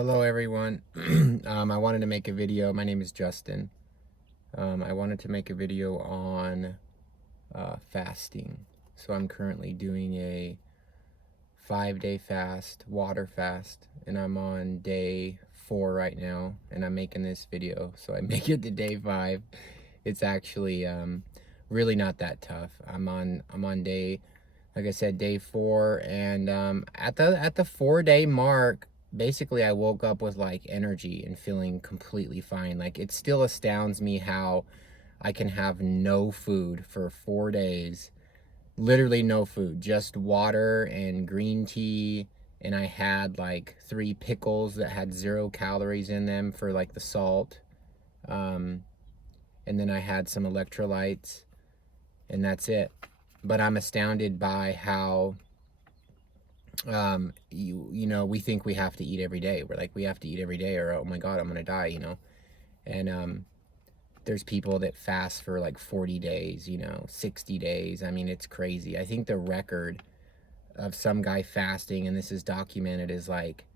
Hello everyone. I wanted to make a video. My name is Justin. I wanted to make a video on fasting. So I'm currently doing a 5-day fast, water fast, and I'm on day 4 right now, and I'm making this video. So I make it to day 5. It's actually really not that tough. I'm on day, like I said, day 4, and at the 4-day mark, basically I woke up with like energy and feeling completely fine. Like, it still astounds me how I can have no food for 4 days, literally no food, just water and green tea. And I had like 3 pickles that had 0 calories in them for like the salt. um and then I had some electrolytes, and that's it. But I'm astounded by how we think we have to eat every day. We're like, we have to eat every day, or oh my god, I'm gonna die. And there's people that fast for like 40 days, 60 days. I mean, it's crazy. I think the record of some guy fasting, and this is documented, is like,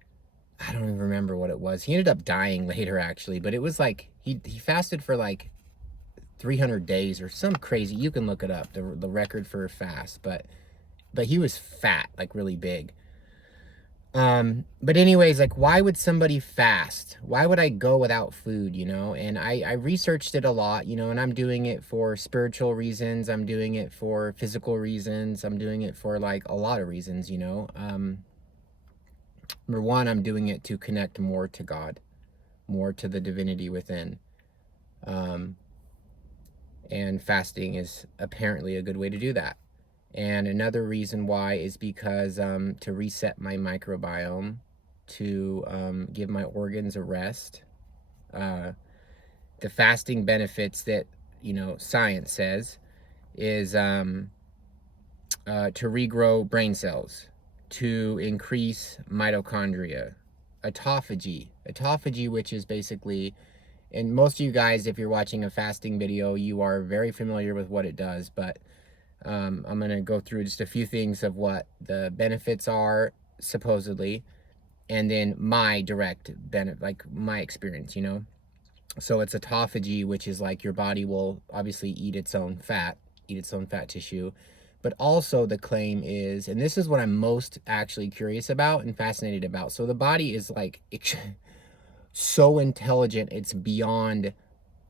I don't even remember what it was. He ended up dying later, actually, but it was like he fasted for like 300 days or some crazy. You can look it up, the record for a fast, but he was fat, like really big. But anyways, like, why would somebody fast? Why would I go without food, And I researched it a lot, and I'm doing it for spiritual reasons. I'm doing it for physical reasons. I'm doing it for like a lot of reasons. Number one, I'm doing it to connect more to God, more to the divinity within. Um, and fasting is apparently a good way to do that. And another reason why is because to reset my microbiome, to give my organs a rest. The fasting benefits that, science says is to regrow brain cells, to increase mitochondria, autophagy, which is basically, and most of you guys, if you're watching a fasting video, you are very familiar with what it does, but I'm going to go through just a few things of what the benefits are, supposedly, and then my direct benefit, like my experience. So it's autophagy, which is like your body will obviously eat its own fat tissue. But also the claim is, and this is what I'm most actually curious about and fascinated about. So the body is like so intelligent, it's beyond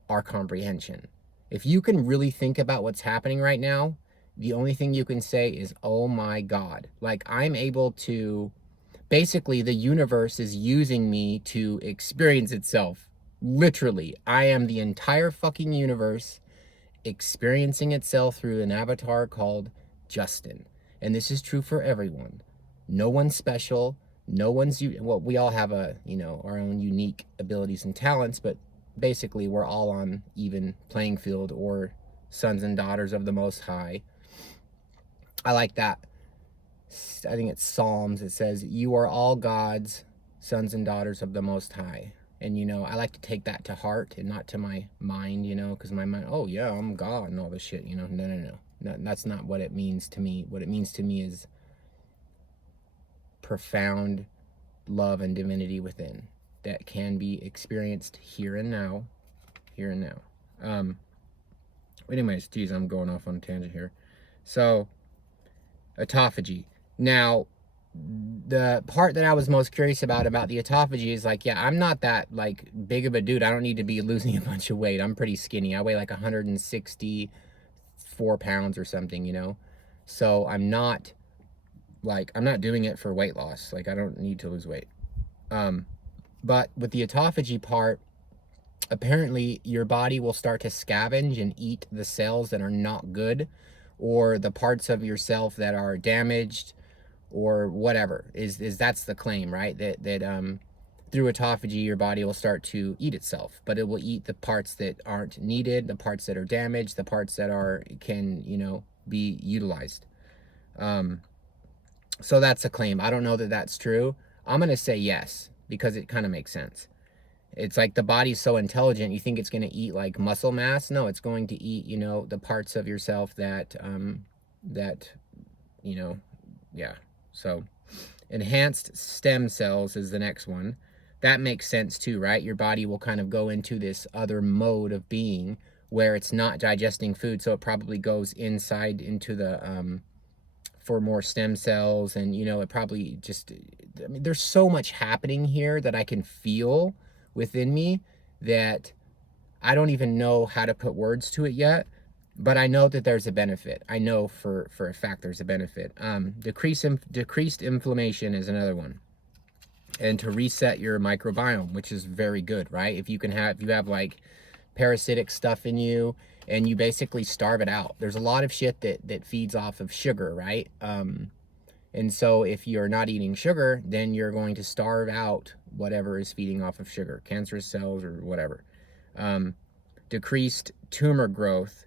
our comprehension. If you can really think about what's happening right now, the only thing you can say is, oh my God. Like, I'm able to, basically, the universe is using me to experience itself. Literally, I am the entire fucking universe experiencing itself through an avatar called Justin. And this is true for everyone. No one's special. No one's, well, we all have our own unique abilities and talents, but basically we're all on even playing field, or sons and daughters of the Most High. I like that. I think it's Psalms. It says, you are all God's sons and daughters of the Most High. And, I like to take that to heart and not to my mind, because my mind, oh yeah, I'm God and all this shit, No, that's not what it means to me. What it means to me is profound love and divinity within that can be experienced here and now. Here and now. Anyways, geez, I'm going off on a tangent here. So, autophagy. Now, the part that I was most curious about the autophagy is like, yeah, I'm not that like big of a dude. I don't need to be losing a bunch of weight. I'm pretty skinny. I weigh like 164 pounds or something. So I'm not doing it for weight loss. Like, I don't need to lose weight. But with the autophagy part, apparently your body will start to scavenge and eat the cells that are not good, or the parts of yourself that are damaged, or whatever. That's the claim, right? That through autophagy, your body will start to eat itself, but it will eat the parts that aren't needed, the parts that are damaged, the parts that can be utilized. So that's a claim. I don't know that that's true. I'm gonna say yes, because it kind of makes sense. It's like the body's so intelligent, you think it's going to eat like muscle mass. No, it's going to eat, the parts of yourself that, yeah. So enhanced stem cells is the next one. that makes sense too, right? Your body will kind of go into this other mode of being where it's not digesting food, so it probably goes inside into the for more stem cells, and you know, it probably just, I mean, there's so much happening here that I can feel within me that I don't even know how to put words to it yet, but I know that there's a benefit. I know for a fact there's a benefit. Decreased inflammation is another one, and to reset your microbiome, which is very good, right? If you have like parasitic stuff in you and you basically starve it out. There's a lot of shit that feeds off of sugar, right? And so if you're not eating sugar, then you're going to starve out whatever is feeding off of sugar, cancerous cells or whatever. Decreased tumor growth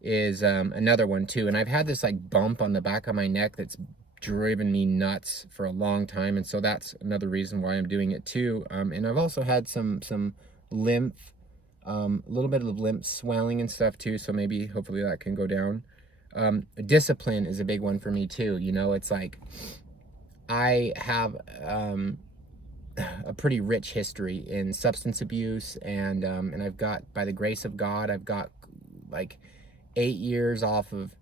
is another one too. And I've had this like bump on the back of my neck that's driven me nuts for a long time, and so that's another reason why I'm doing it too. And I've also had some lymph, a little bit of lymph swelling and stuff too, so maybe hopefully that can go down. Discipline is a big one for me too. You know, it's like I have a pretty rich history in substance abuse, and I've got, by the grace of God, I've got like 8 years off of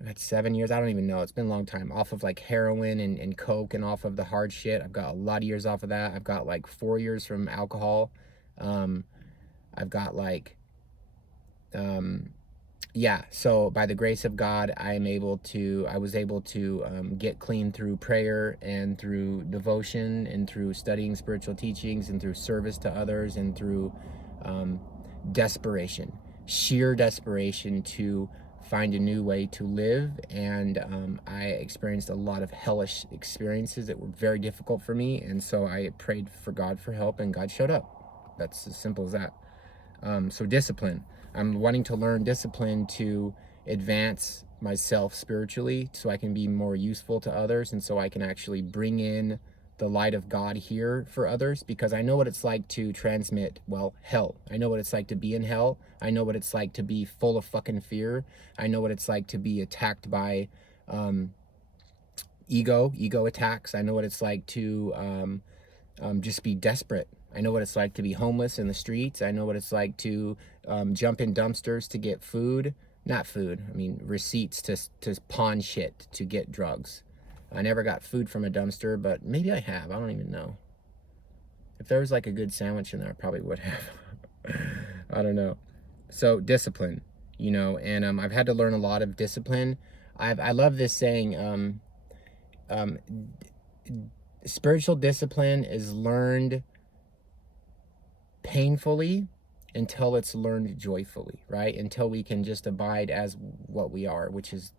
I've had 7 years, I don't even know, it's been a long time, off of like heroin and coke and off of the hard shit. I've got a lot of years off of that. I've got like 4 years from alcohol. I've got like yeah, so by the grace of God, I was able to get clean through prayer and through devotion and through studying spiritual teachings and through service to others and through desperation, sheer desperation to find a new way to live. And I experienced a lot of hellish experiences that were very difficult for me, and so I prayed for God for help, and God showed up. That's as simple as that. So discipline. I'm wanting to learn discipline to advance myself spiritually so I can be more useful to others, and so I can actually bring in the light of God here for others, because I know what it's like to transmit, well, hell. I know what it's like to be in hell. I know what it's like to be full of fucking fear. I know what it's like to be attacked by ego attacks. I know what it's like to just be desperate. I know what it's like to be homeless in the streets. I know what it's like to jump in dumpsters to get food. Not food, I mean receipts to pawn shit to get drugs. I never got food from a dumpster, but maybe I have. I don't even know. If there was like a good sandwich in there, I probably would have. I don't know. So discipline, you know, and I've had to learn a lot of discipline. I love this saying, spiritual discipline is learned painfully until it's learned joyfully, right? Until we can just abide as what we are, which is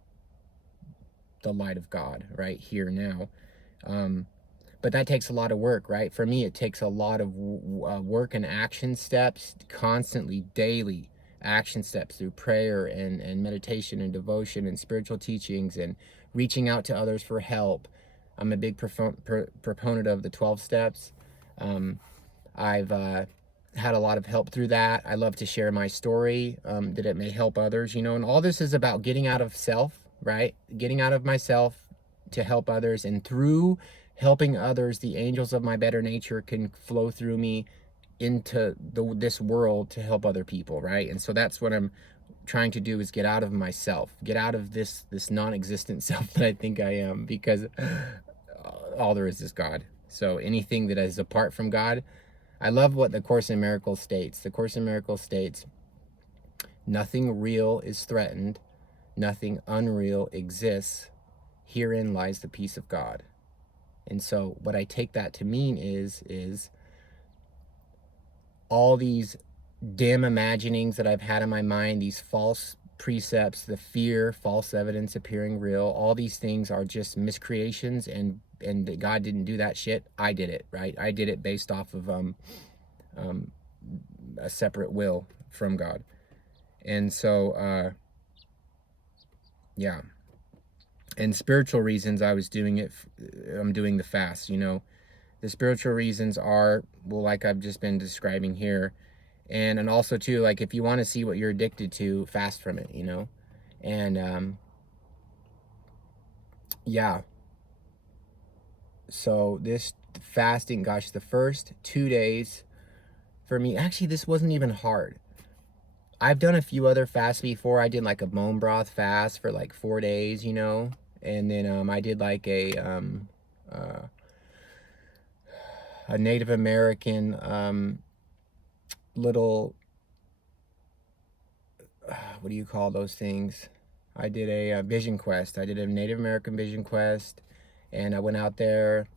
the light of God right here now. But that takes a lot of work, right? For me, it takes a lot of work and action steps, constantly, daily action steps through prayer and meditation and devotion and spiritual teachings and reaching out to others for help. I'm a big proponent of the 12 steps. I've had a lot of help through that. I love to share my story, that it may help others, you know, and all this is about getting out of self, right? Getting out of myself to help others, and through helping others, the angels of my better nature can flow through me into this world to help other people, right? And so that's what I'm trying to do, is get out of myself, get out of this non-existent self that I think I am, because all there is God. So anything that is apart from God, I love what the Course in Miracles states. The Course in Miracles states, nothing real is threatened, nothing unreal exists. Herein lies the peace of God. And so what I take that to mean is all these dim imaginings that I've had in my mind, these false precepts, the fear, false evidence appearing real, all these things are just miscreations, and God didn't do that shit. I did it, right? I did it based off of a separate will from God. And so yeah. And spiritual reasons, I'm doing the fast, you know. The spiritual reasons are, well, like I've just been describing here. And also too, like if you want to see what you're addicted to, fast from it, you know. And yeah. So this fasting, gosh, the first 2 days for me, actually, this wasn't even hard. I've done a few other fasts before. I did like a bone broth fast for like 4 days, you know, and then I did like uh, a Native American little what do you call those things? I did a vision quest. I did a Native American vision quest, and I went out there,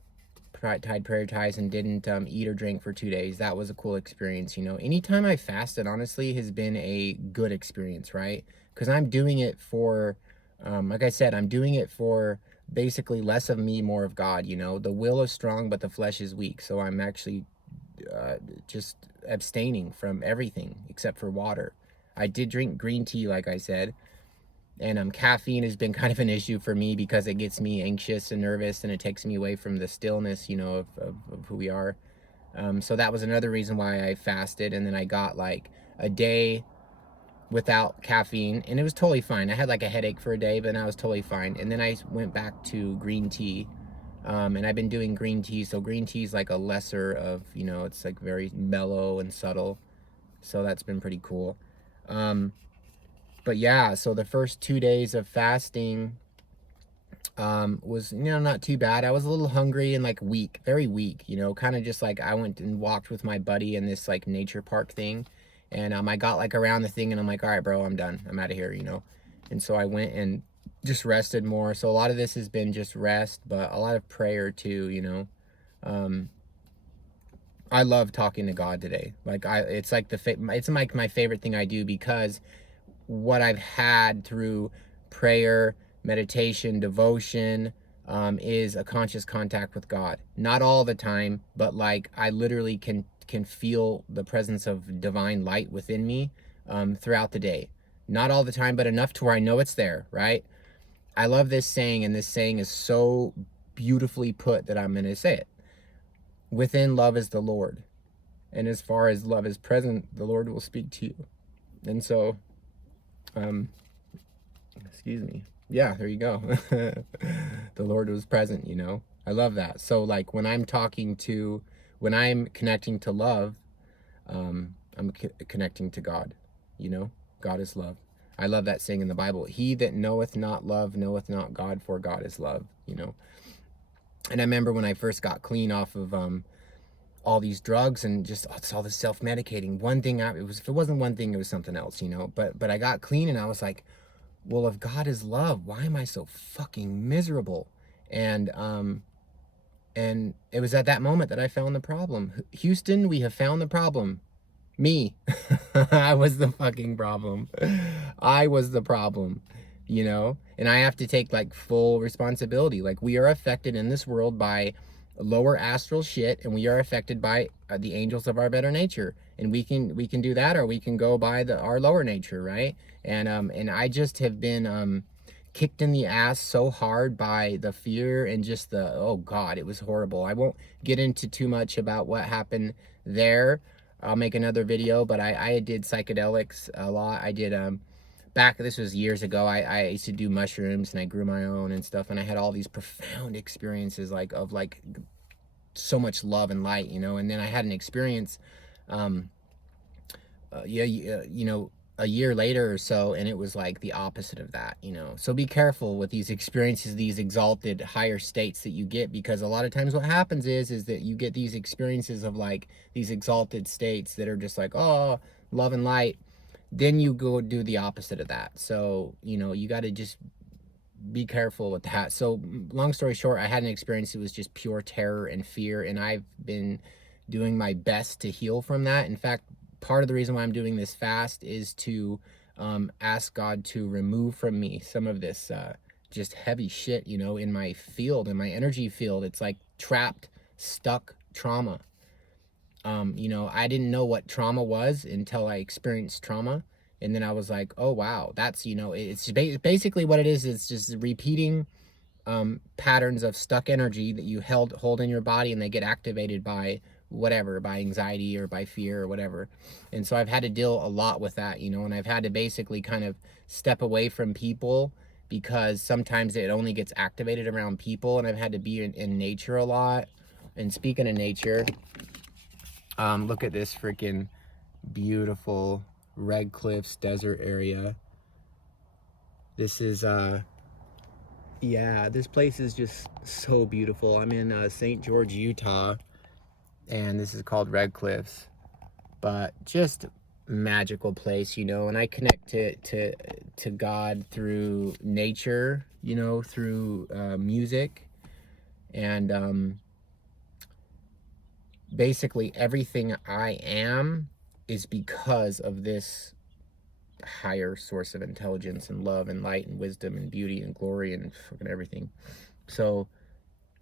tied prayer ties, and didn't eat or drink for 2 days. That was a cool experience, you know. Anytime I fasted, honestly, has been a good experience, right? Because I'm doing it for, like I said, I'm doing it for basically less of me, more of God, you know. The will is strong, but the flesh is weak. So I'm actually just abstaining from everything except for water. I did drink green tea, like I said, and caffeine has been kind of an issue for me because it gets me anxious and nervous, and it takes me away from the stillness, you know, of who we are. So that was another reason why I fasted, and then I got like a day without caffeine, and it was totally fine. I had like a headache for a day, but then I was totally fine. And then I went back to green tea, and I've been doing green tea. So green tea is like a lesser of, you know, it's like very mellow and subtle. So that's been pretty cool. But yeah, so the first 2 days of fasting was, you know, not too bad. I was a little hungry and like weak, very weak, you know, kind of just like I went and walked with my buddy in this like nature park thing. And I got like around the thing and I'm like, all right, bro, I'm done. I'm out of here, you know. And so I went and just rested more. So a lot of this has been just rest, but a lot of prayer too, you know. Um, I love talking to God today. Like it's like it's like my favorite thing I do because what I've had through prayer, meditation, devotion, is a conscious contact with God. Not all the time, but like I literally can feel the presence of divine light within me throughout the day. Not all the time, but enough to where I know it's there, right? I love this saying, and this saying is so beautifully put that I'm going to say it. Within love is the Lord. And as far as love is present, the Lord will speak to you. And so, excuse me. Yeah, there you go. The Lord was present, you know. I love that. So like when I'm connecting to love, I'm connecting to God, you know. God is love. I love that saying in the Bible. He that knoweth not love knoweth not God, for God is love, you know. And I remember when I first got clean off of all these drugs and just it's all this self-medicating. One thing if it wasn't one thing, it was something else, you know. But I got clean and I was like, well, if God is love, why am I so fucking miserable? And it was at that moment that I found the problem. Houston, we have found the problem. Me. I was the fucking problem. I was the problem, you know? And I have to take like full responsibility. Like we are affected in this world by lower astral shit, and we are affected by the angels of our better nature. And we can do that, or we can go by our lower nature, right? And I just have been kicked in the ass so hard by the fear and just oh God, it was horrible. I won't get into too much about what happened there. I'll make another video, but I did psychedelics a lot. I did this was years ago. I used to do mushrooms and I grew my own and stuff, and I had all these profound experiences of so much love and light, you know. And then I had an experience you know, a year later or so, and it was like the opposite of that, you know. So be careful with these experiences, these exalted higher states that you get, because a lot of times what happens is that you get these experiences of like these exalted states that are just like, oh, love and light. Then you go do the opposite of that. So, you know, you got to just be careful with that. So long story short, I had an experience that was just pure terror and fear, and I've been doing my best to heal from that. In fact, part of the reason why I'm doing this fast is to ask God to remove from me some of this just heavy shit, you know, in my field, in my energy field. It's like trapped, stuck trauma. You know, I didn't know what trauma was until I experienced trauma. And then I was like, oh, wow, that's, you know, it's basically what it is. It's just repeating patterns of stuck energy that you hold in your body, and they get activated by whatever, by anxiety or by fear or whatever. And so I've had to deal a lot with that, you know, and I've had to basically kind of step away from people because sometimes it only gets activated around people, and I've had to be in nature a lot. And speaking of nature, look at this freaking beautiful Red Cliffs desert area. This is yeah, this place is just so beautiful. I'm in St. George, Utah, and this is called Red Cliffs. But just magical place, you know, and I connect to God through nature, you know, through music, and basically everything I am is because of this higher source of intelligence and love and light and wisdom and beauty and glory and fucking everything. So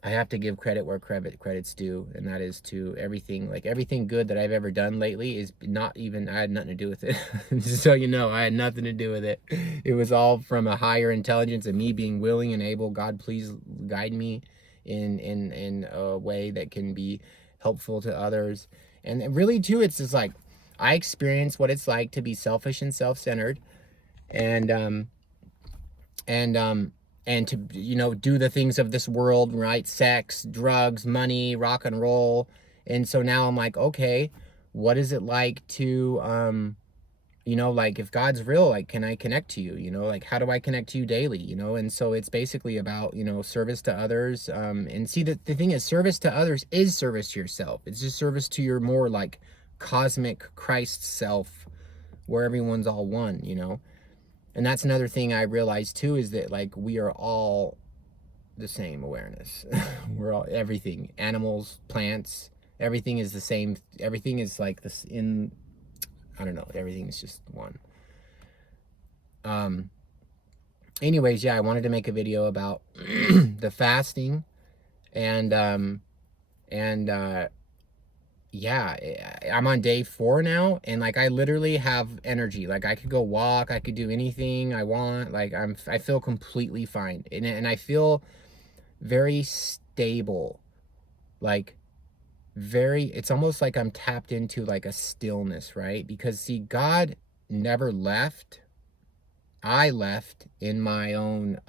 I have to give credit where credit's due, and that is to everything. Like everything good that I've ever done lately is not even, I had nothing to do with it. Just so you know, I had nothing to do with it. It was all from a higher intelligence and me being willing and able. God, please guide me in a way that can be helpful to others. And really too, it's just like I experience what it's like to be selfish and self-centered, and and to, you know, do the things of this world, right? Sex, drugs, money, rock and roll. And so now I'm like, okay, what is it like to you know, like if God's real, like can I connect to you? You know, like how do I connect to you daily? You know, and so it's basically about, you know, service to others. And see, the thing is, service to others is service to yourself. It's just service to your more like cosmic Christ self, where everyone's all one, you know. And that's another thing I realized too, is that like we are all the same awareness. We're all everything, animals, plants, everything is the same. Everything is like this in, I don't know, everything is just one. Anyways, yeah, I wanted to make a video about the fasting, and yeah, I'm on day 4 now, and like I literally have energy. Like I could go walk, I could do anything I want. Like I feel completely fine, and I feel very stable. Like very, it's almost like I'm tapped into like a stillness, right? Because see, God never left. I left in my own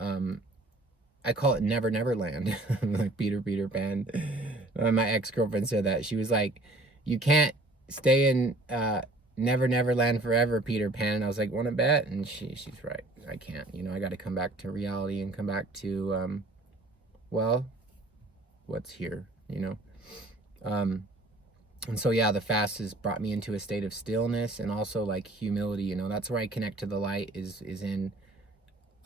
I call it Never Never Land. Like Peter Pan. My ex-girlfriend said that. She was like, you can't stay in Never Never Land forever, Peter Pan. And I was like, wanna bet? And she's right. I can't. You know, I gotta come back to reality and come back to well, what's here, you know? And so yeah, the fast has brought me into a state of stillness and also like humility, you know. That's where I connect to the light, is in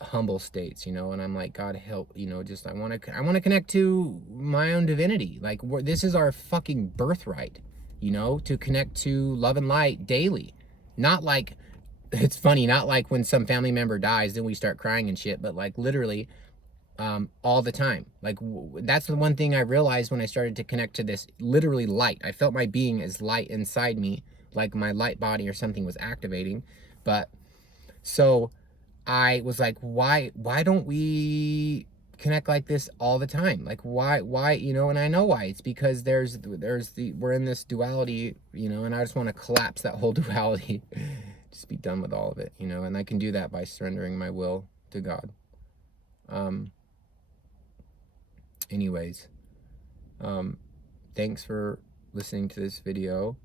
humble states, you know. And I'm like, God help, you know, just I want to connect to my own divinity. Like this is our fucking birthright, you know, to connect to love and light daily. Not like, it's funny, not like when some family member dies then we start crying and shit, but like literally all the time. Like that's the one thing I realized when I started to connect to this literally light. I felt my being as light inside me, like my light body or something was activating. But so I was like, why don't we connect like this all the time? Like why, you know? And I know why. It's because we're in this duality, you know, and I just want to collapse that whole duality. Just be done with all of it, you know. And I can do that by surrendering my will to God. Anyways, thanks for listening to this video.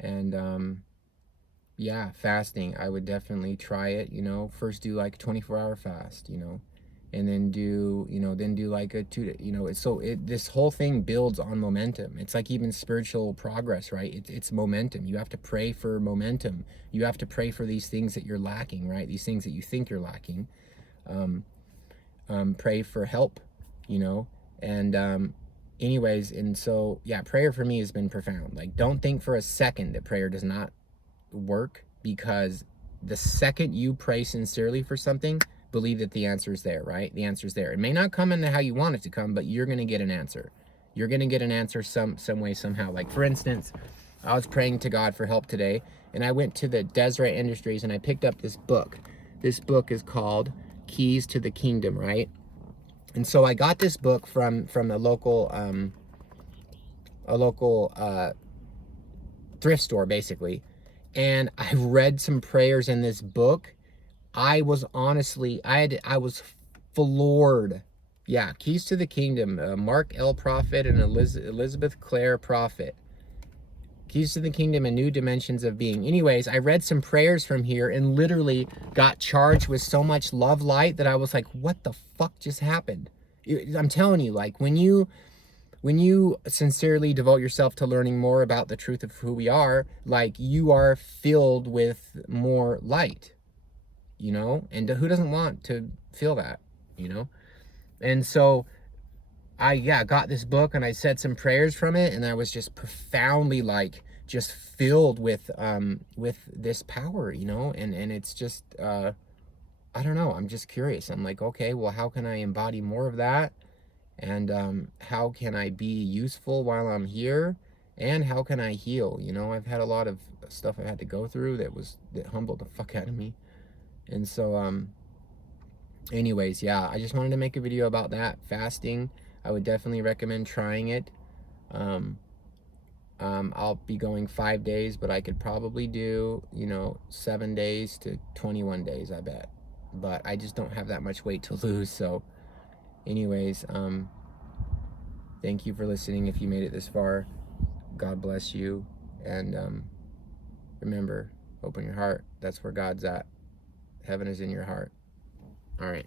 And yeah, fasting, I would definitely try it, you know. First do like 24-hour fast, you know, and then do, you know, then do like a 2 you know. This whole thing builds on momentum. It's like even spiritual progress, right? It's momentum. You have to pray for momentum. You have to pray for these things that you're lacking, right? These things that you think you're lacking. Pray for help, you know. And anyways, and so yeah, prayer for me has been profound. Like don't think for a second that prayer does not work, because the second you pray sincerely for something, believe that the answer is there, right? The answer is there. It may not come in how you want it to come, but you're going to get an answer. You're going to get an answer some way, somehow. Like for instance, I was praying to God for help today, and I went to the Deseret Industries and I picked up this book. This book is called Keys to the Kingdom, right? And so I got this book from a local thrift store, basically. And I read some prayers in this book. I was honestly, I was floored. Yeah, Keys to the Kingdom, Mark L. Prophet and Elizabeth Clare Prophet. Keys to the Kingdom and New Dimensions of Being. Anyways, I read some prayers from here and literally got charged with so much love light that I was like, what the fuck just happened? I'm telling you, like, when you sincerely devote yourself to learning more about the truth of who we are, like, you are filled with more light, you know? And who doesn't want to feel that, you know? And so I got this book and I said some prayers from it, and I was just profoundly, like, just filled with this power, you know? And it's just I don't know, I'm just curious. I'm like, okay, well, how can I embody more of that? And how can I be useful while I'm here? And how can I heal? You know, I've had a lot of stuff I had to go through that humbled the fuck out of me. And so anyways, yeah, I just wanted to make a video about that, fasting. I would definitely recommend trying it. I'll be going 5 days, but I could probably do, you know, 7 days to 21 days, I bet. But I just don't have that much weight to lose. So anyways, thank you for listening. If you made it this far, God bless you. And remember, open your heart. That's where God's at. Heaven is in your heart. All right.